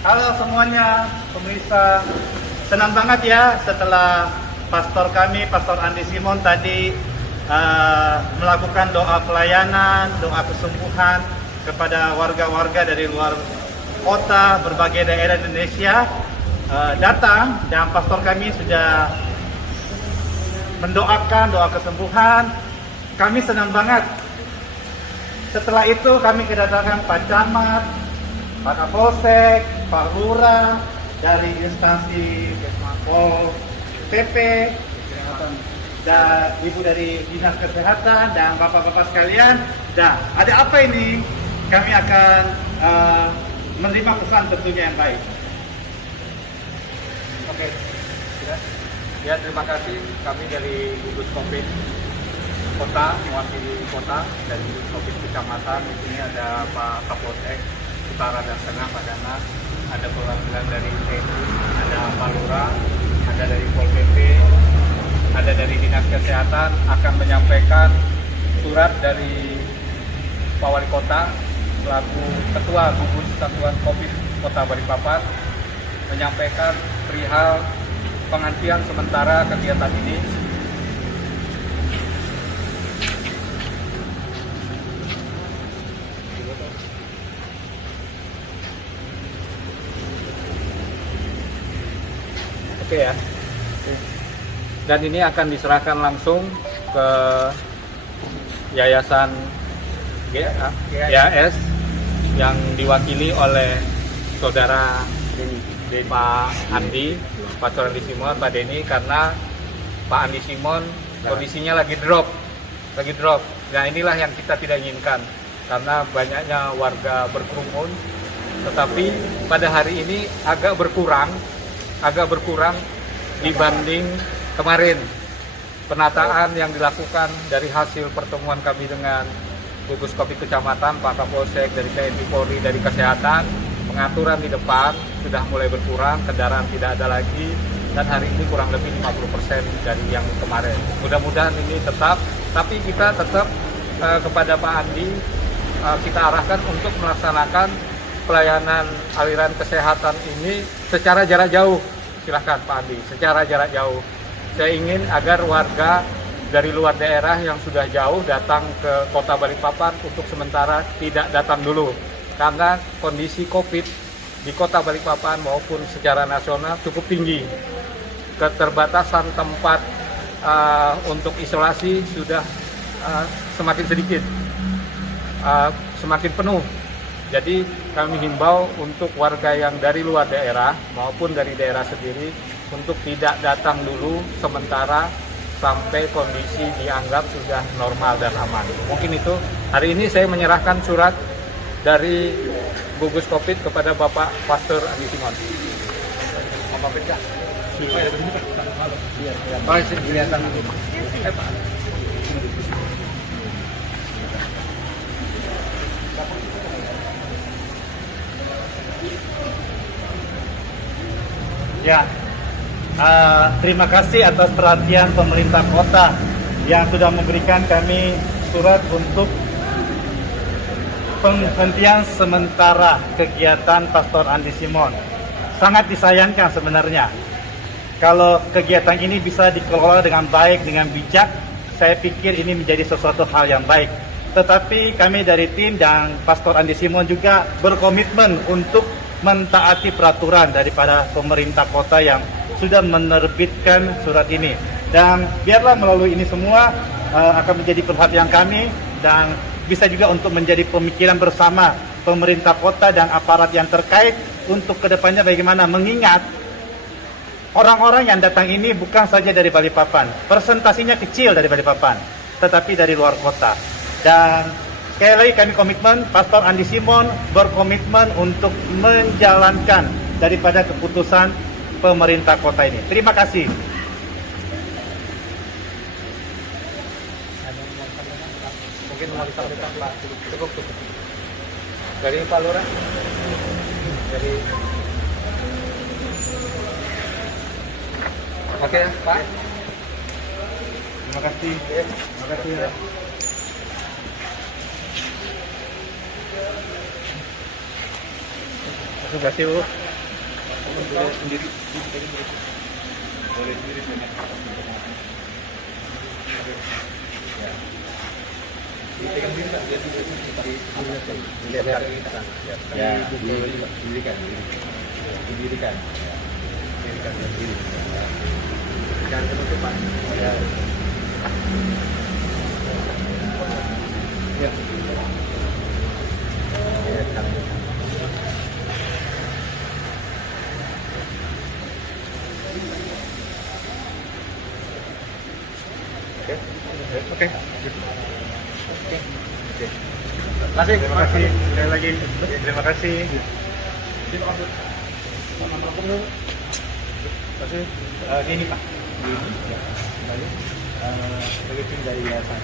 Halo semuanya, pemirsa. Senang banget ya setelah pastor kami, Pastor Andi Simon tadi melakukan doa pelayanan, doa kesembuhan kepada warga-warga dari luar kota, berbagai daerah Indonesia datang, dan pastor kami sudah mendoakan doa kesembuhan. Kami senang banget. Setelah itu kami kedatangan Pak Camat, Pak Kapolsek, Pak Lurah, dari instansi Pol PP, dan Ibu dari Dinas Kesehatan, dan Bapak-Bapak sekalian. Dan ada apa ini? Kami akan menerima pesan tentunya yang baik. Oke, ya terima kasih. Kami dari gugus COVID Kota, mewakili Kota, dari gugus COVID Kecamatan. Di sini ada Pak Kapolsek Utara dan Tengah, Pak Dana, ada perwakilan dari TNI, ada Pak Lurah, ada dari Pol PP, ada dari Dinas Kesehatan, akan menyampaikan surat dari Pak Wali Kota selaku Ketua Gugus Satuan COVID Kota Balikpapan, menyampaikan perihal penghentian sementara kegiatan ini. Oke ya. Dan ini akan diserahkan langsung ke Yayasan GAS yang diwakili oleh Saudara Pak Andi, Pastor Andi Simon, Pak Denny, karena Pak Andi Simon kondisinya lagi drop. Nah inilah yang kita tidak inginkan, karena banyaknya warga berkerumun, tetapi pada hari ini agak berkurang dibanding kemarin. Penataan yang dilakukan dari hasil pertemuan kami dengan gugus COVID Kecamatan, Pak Kapolsek, dari TNI Polri, dari Kesehatan, pengaturan di depan sudah mulai berkurang, kendaraan tidak ada lagi, dan hari ini kurang lebih 50% dari yang kemarin. Mudah-mudahan ini tetap, tapi kita tetap kepada Pak Andi, kita arahkan untuk melaksanakan pelayanan aliran kesehatan ini secara jarak jauh. Silahkan Pak Andi, secara jarak jauh. Saya ingin agar warga dari luar daerah yang sudah jauh datang ke Kota Balikpapan untuk sementara tidak datang dulu, karena kondisi COVID di Kota Balikpapan maupun secara nasional cukup tinggi. Keterbatasan tempat untuk isolasi sudah semakin sedikit, semakin penuh. Jadi kami himbau untuk warga yang dari luar daerah maupun dari daerah sendiri untuk tidak datang dulu sementara sampai kondisi dianggap sudah normal dan aman. Mungkin itu. Hari ini saya menyerahkan surat dari gugus COVID kepada Bapak Pastor Andi Simon. Bapak Pecah. Kelihatan. Ya, terima kasih atas perhatian pemerintah kota yang sudah memberikan kami surat untuk penghentian sementara kegiatan Pastor Andi Simon. Sangat disayangkan sebenarnya. Kalau kegiatan ini bisa dikelola dengan baik, dengan bijak, saya pikir ini menjadi sesuatu hal yang baik. Tetapi kami dari tim dan Pastor Andi Simon juga berkomitmen untuk mentaati peraturan daripada pemerintah kota yang sudah menerbitkan surat ini. Dan biarlah melalui ini semua akan menjadi perhatian kami dan bisa juga untuk menjadi pemikiran bersama pemerintah kota dan aparat yang terkait untuk kedepannya bagaimana mengingat orang-orang yang datang ini bukan saja dari Balikpapan, persentasinya kecil dari Balikpapan, tetapi dari luar kota. Dan sekali lagi kami komitmen, Pastor Andi Simon berkomitmen untuk menjalankan daripada keputusan pemerintah kota ini. Terima kasih. Mungkin mau disampaikan Pak, cukup. Dari Pak Lurah, dari oke ya Pak. Terima kasih. Terima kasih ya. Terima kasih Bu. Oke. Terima kasih sekali lagi. Terima kasih. Ini Pak. Sebagai tim dari yayasan.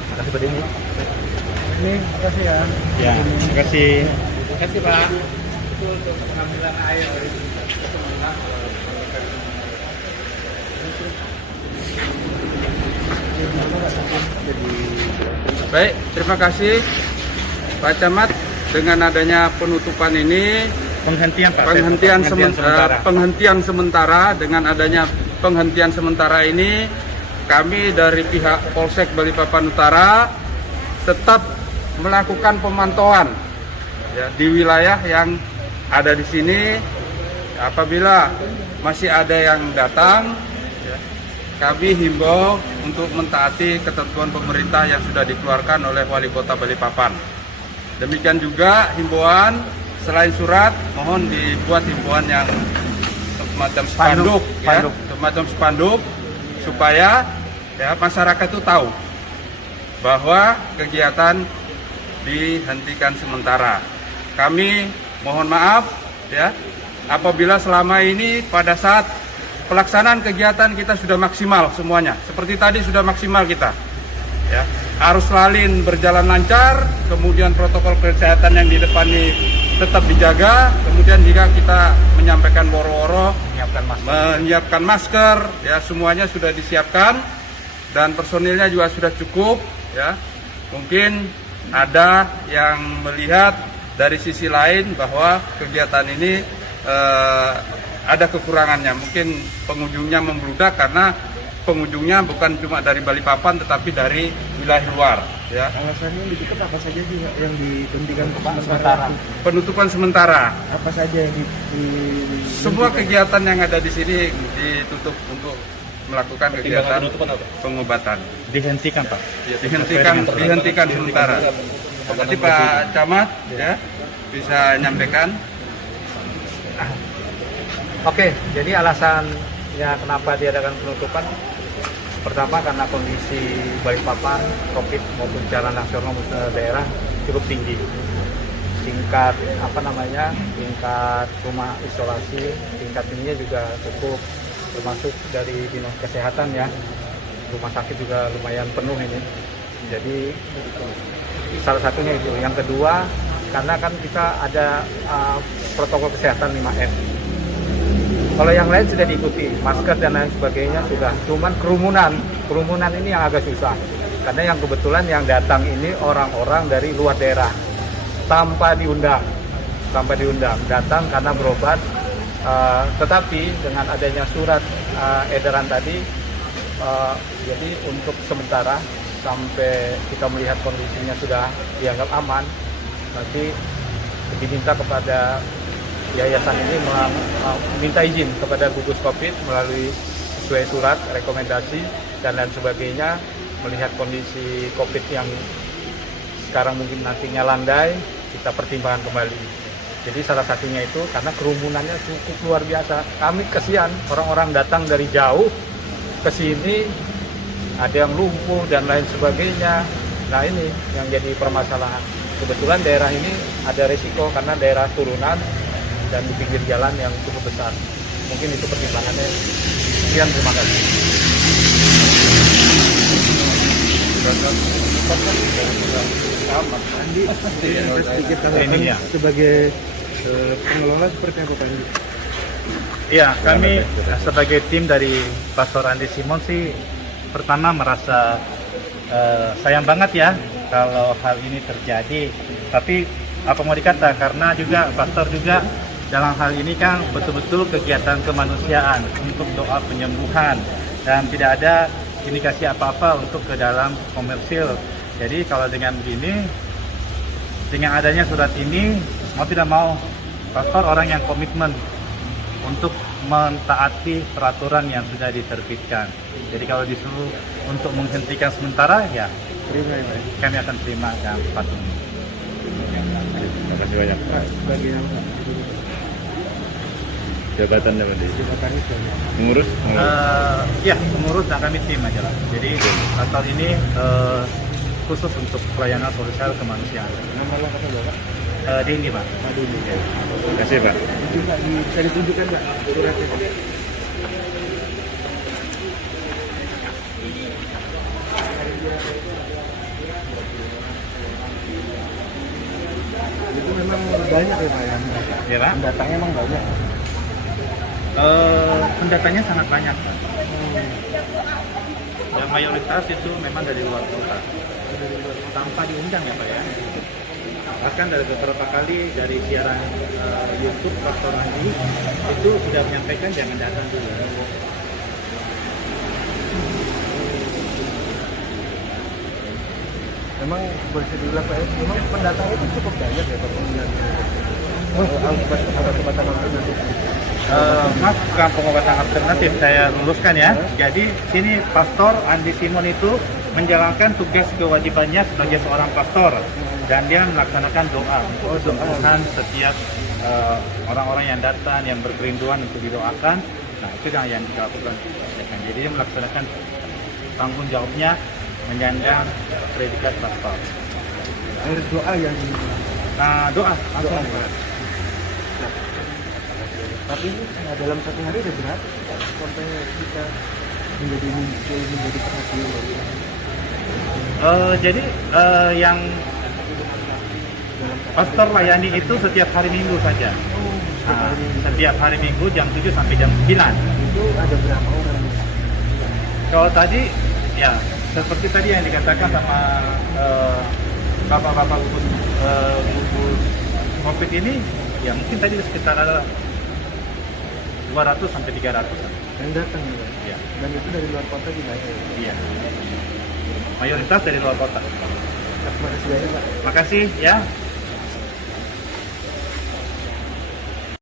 Terima kasih Pak Denny. Ini makasih ya. Ya, terima kasih. Terima kasih Pak. Itu untuk pengambilan air dari Baik, terima kasih Pak Camat. Dengan adanya penutupan ini, Penghentian Pak. penghentian sementara. Dengan adanya penghentian sementara ini, kami dari pihak Polsek Balikpapan Utara tetap melakukan pemantauan ya, di wilayah yang ada di sini. Apabila masih ada yang datang, ya, kami himbau untuk mentaati ketentuan pemerintah yang sudah dikeluarkan oleh Wali Kota Balikpapan. Demikian juga himbauan selain surat, mohon dibuat himbauan yang semacam spanduk, ya, semacam spanduk supaya ya, masyarakat itu tahu bahwa kegiatan dihentikan sementara. Kami mohon maaf ya apabila selama ini pada saat pelaksanaan kegiatan kita sudah maksimal semuanya. Seperti tadi sudah maksimal kita. Ya, arus lalin berjalan lancar, kemudian protokol kesehatan yang di depan ini tetap dijaga, kemudian jika kita menyampaikan woro-woro, menyiapkan masker, ya semuanya sudah disiapkan dan personilnya juga sudah cukup. Ya, mungkin ada yang melihat dari sisi lain bahwa kegiatan ini ada kekurangannya, mungkin pengunjungnya membludak karena pengunjungnya bukan cuma dari Balikpapan tetapi dari wilayah luar. Ya. Alasannya yang ditutup apa saja sih yang dihentikan sementara? Penutupan sementara. Apa saja yang Semua kegiatan yang ada di sini ditutup untuk melakukan kegiatan pengobatan. Dihentikan Pak. Dihentikan sementara. Nanti Pak Camat ya bisa nyampaikan. Oke, jadi alasannya kenapa diadakan penutupan, pertama karena kondisi Balikpapan, COVID maupun secara nasional maupun daerah cukup tinggi. Tingkat tingkat rumah isolasi, tingkat ininya juga cukup, termasuk dari dinas kesehatan ya. Rumah sakit juga lumayan penuh ini. Jadi salah satunya itu. Yang kedua, karena kan kita ada protokol kesehatan 5M. Kalau yang lain sudah diikuti, masker dan lain sebagainya sudah. Cuman kerumunan ini yang agak susah. Karena yang kebetulan yang datang ini orang-orang dari luar daerah, tanpa diundang, datang karena berobat. Tetapi dengan adanya surat edaran tadi, jadi untuk sementara sampai kita melihat kondisinya sudah dianggap aman, nanti diminta kepada yayasan ini minta izin kepada gugus COVID melalui sesuai surat, rekomendasi, dan lain sebagainya, melihat kondisi COVID yang sekarang mungkin nantinya landai, kita pertimbangkan kembali. Jadi salah satunya itu karena kerumunannya cukup luar biasa. Kami kesian, orang-orang datang dari jauh ke sini, ada yang lumpuh dan lain sebagainya. Nah ini yang jadi permasalahan. Kebetulan daerah ini ada resiko karena daerah turunan dan di pinggir jalan yang cukup besar. Mungkin itu pertimbangannya. Sekian, terima kasih. Andi, sedikit tanggapan sebagai pengelola seperti apa Pak Andi? Iya, kami sebagai tim dari Pastor Andi Simon sih pertama merasa sayang banget ya kalau hal ini terjadi. Tapi apa mau dikata, karena juga pastor juga dalam hal ini kan betul-betul kegiatan kemanusiaan untuk doa penyembuhan dan tidak ada indikasi apa-apa untuk ke dalam komersil. Jadi kalau dengan begini, dengan adanya surat ini, mau tidak mau pastor orang yang komitmen untuk mentaati peraturan yang sudah diterbitkan. Jadi kalau disuruh untuk menghentikan sementara, ya Terima ya Pak. kami akan terima dan patuh. Terima kasih banyak. Pak, sebagai yang Jabatannya Pak. jabatan itu. Mengurus? Ya, pengurus dan kami tim aja lah. Jadi pastor ini khusus untuk pelayanan sosial kemanusiaan. Nama lengkapnya Bapak? Di ini Pak. Aduh, ini. Terima kasih Pak. Juga bisa ditunjukkan Pak suratnya. Itu memang banyak ya Pak yang Ya Pak. pendatangnya memang banyak. Pendatangnya sangat banyak. Yang mayoritas itu memang dari luar kota. Tanpa diundang ya Pak ya. Bahkan dari beberapa kali dari siaran YouTube Pastor Andi itu sudah menyampaikan jangan datang dulu. Memang boleh dibilang Pak, memang pendatangnya itu cukup banyak ya Pak penggunaannya. Obat-obatan alternatif. Mas, bukan pengobatan alternatif, saya luruskan ya. Jadi sini Pastor Andi Simon itu menjalankan tugas kewajibannya sebagai seorang pastor dan dia melaksanakan doa untuk kesembuhan setiap orang-orang yang datang yang berkerinduan untuk didoakan. Nah itu yang dilakukan. Jadi dia melaksanakan tanggung jawabnya menyandang predikat pastor. Air doa yang Nah doa langsung. Doa. Tapi dalam satu hari ada berapa sampai kita menjadi muncul, menjadi perhatian dari Jadi yang pastor layani itu setiap hari Minggu saja. Nah, setiap hari Minggu jam 7 sampai jam 9. itu ada berapa orang? Kalau tadi ya seperti tadi yang dikatakan sama bapak-bapak gugus COVID ini, ya mungkin tadi sekitar ada 200 sampai 300. Yang datang ya Pak? Ya. Dan itu dari luar kota juga ya? Iya. Mayoritas dari luar kota. Terima kasih banyak Pak. Makasih ya.